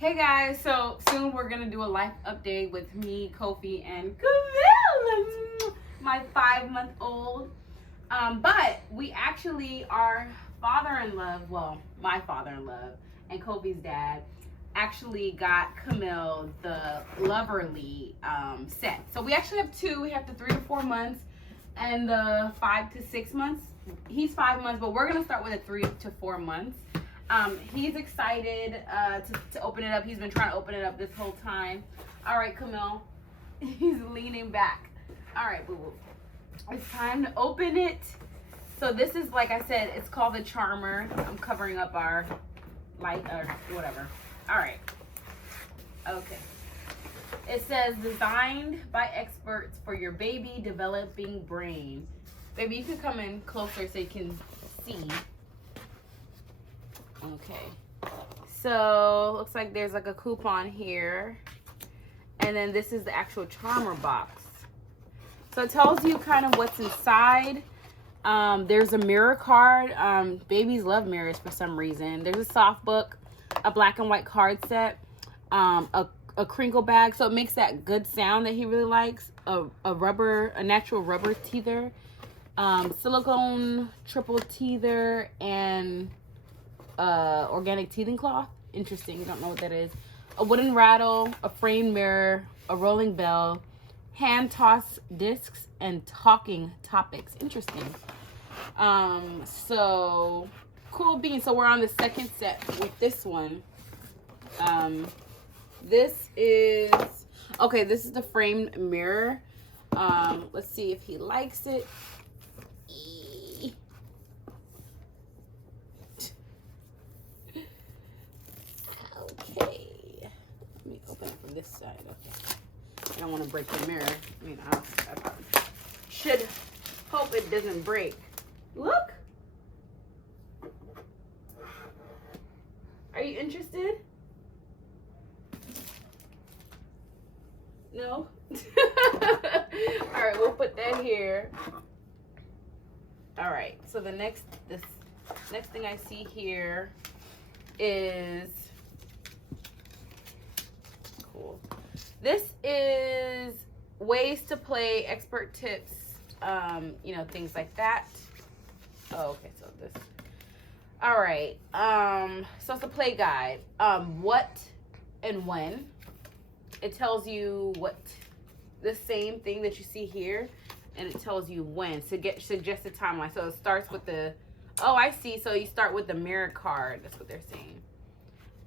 Hey guys, so soon we're gonna do a life update with me, Kofi, and Kamil, my 5-month-old. But we actually, our father-in-law, well, my father-in-law and Kofi's dad, actually got Kamil the Lovevery set. So we actually have two. We have the 3 to 4 months and the 5 to 6 months. He's 5 months, but we're gonna start with the 3 to 4 months. He's excited to open it up. He's been trying to open it up this whole time. All right, Kamil. He's leaning back. All right, boo-boo. It's time to open it. So this is, like I said, it's called the Charmer. I'm covering up our light or whatever. All right. Okay. It says, designed by experts for your baby developing brain. Baby, you can come in closer so you can see. Okay, so looks like there's like a coupon here, and then this is the actual Charmer box. So it tells you kind of what's inside. There's a mirror card. Babies love mirrors for some reason. There's a soft book, a black and white card set, a crinkle bag, so it makes that good sound that he really likes. A natural rubber teether, silicone triple teether, and organic teething cloth. Interesting. Don't know what that is. A wooden rattle, a framed mirror, a rolling bell, hand toss discs, and talking topics. Interesting. So cool beans. So we're on the second set with this one. This is the framed mirror. Let's see if he likes it. Okay, let me open it from this side. Okay, I don't want to break the mirror. I mean, I should hope it doesn't break. Look. Are you interested? No? All right, we'll put that here. All right, so this next thing I see here is cool. This is ways to play, expert tips, things like that. Oh, okay, so this. All right. So it's a play guide. What and when. It tells you the same thing that you see here, and it tells you when. So suggested timeline. So it starts with I see. So you start with the mirror card. That's what they're saying.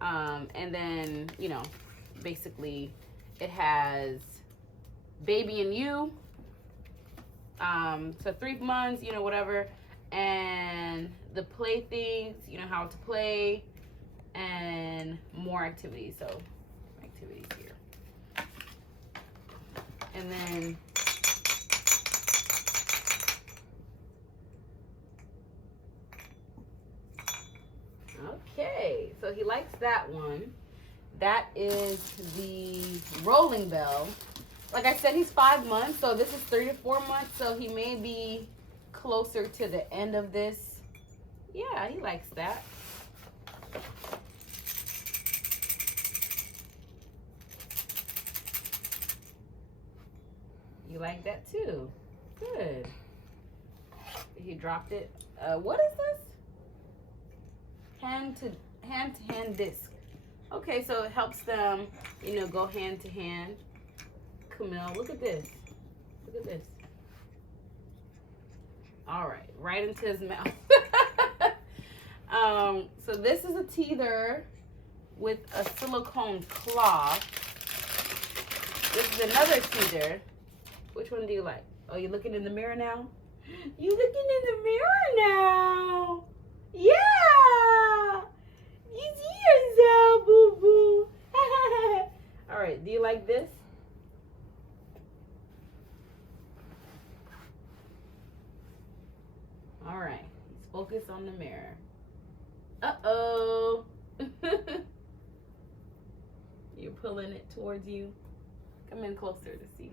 And then, basically it has baby and you. So 3 months, whatever. And the play things, how to play, and more activities. So activities here. And then okay, so he likes that one. That is the rolling bell. Like I said, he's 5 months, so this is 3 to 4 months, so he may be closer to the end of this. Yeah, he likes that. You like that too. Good. He dropped it. What is this? Hand to hand disc. Okay, so it helps them, go hand to hand. Kamil, look at this. Look at this. All right into his mouth. So this is a teether with a silicone cloth. This is another teether. Which one do you like? Oh, you looking in the mirror now? You looking in the mirror now? Yeah. You see yourself, boo boo. All right. Do you like this? All right. He's focused on the mirror. Uh-oh. You're pulling it towards you. Come in closer to see.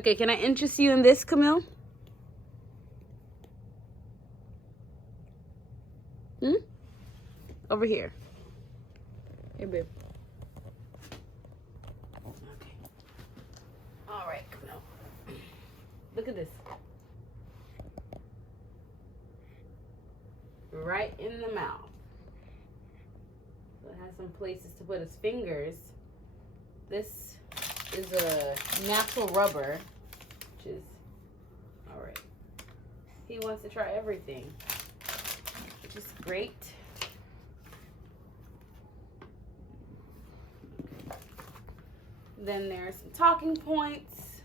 Okay, can I interest you in this, Kamil? Over here. Here, babe. Okay. All right, Kamil. Look at this. Right in the mouth. So it has some places to put his fingers. This is a natural rubber, which is all right. He wants to try everything, which is great. Then there's some talking points.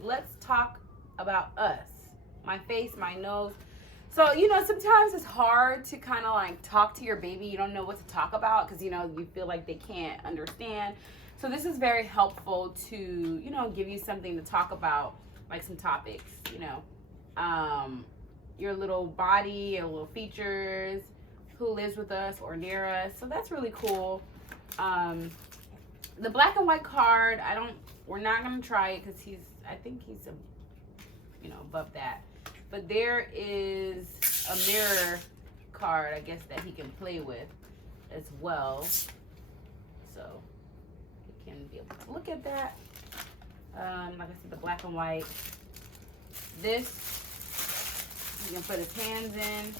Let's talk about us. My face, my nose. So, you know, sometimes it's hard to kind of like talk to your baby. You don't know what to talk about because, you know, you feel like they can't understand. So this is very helpful to, you know, give you something to talk about, like some topics, you know, your little body, your little features, who lives with us or near us. So that's really cool. The black and white card, we're not going to try it because I think he's, you know, above that. But there is a mirror card, I guess, that he can play with as well. So he can be able to look at that. Like I said, the black and white. This, he can put his hands in,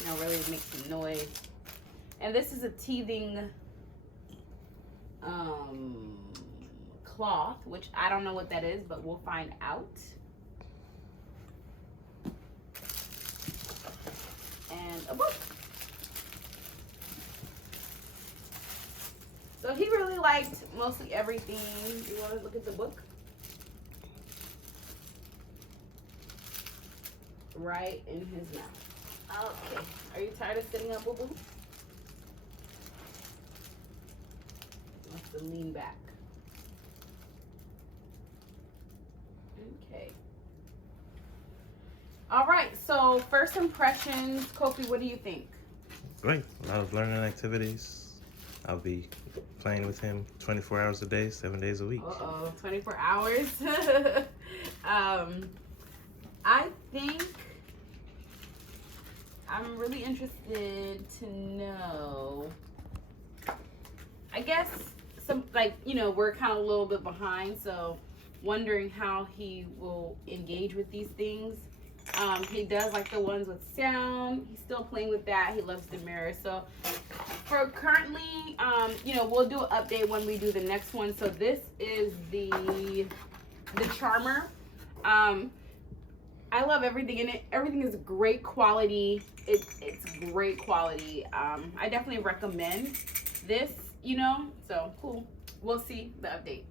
you know, really make some noise. And this is a teething cloth, which I don't know what that is, but we'll find out. And a book. So he really liked mostly everything. You want to look at the book? Right in his mouth. Okay. Are you tired of sitting up, boo-boo? Wants to lean back. Okay. All right, so first impressions, Kofi, what do you think? Great. A lot of learning activities. I'll be playing with him 24 hours a day, 7 days a week. 24 hours. I think I'm really interested to know, I guess, some, like, you know, we're kind of a little bit behind, so wondering how he will engage with these things. He does like the ones with sound. He's still playing with that. He loves the mirror. So for currently, you know, we'll do an update when we do the next one. So this is the Charmer. I love everything in it. Everything is great quality. It's great quality. I definitely recommend this, you know, so cool. We'll see the update.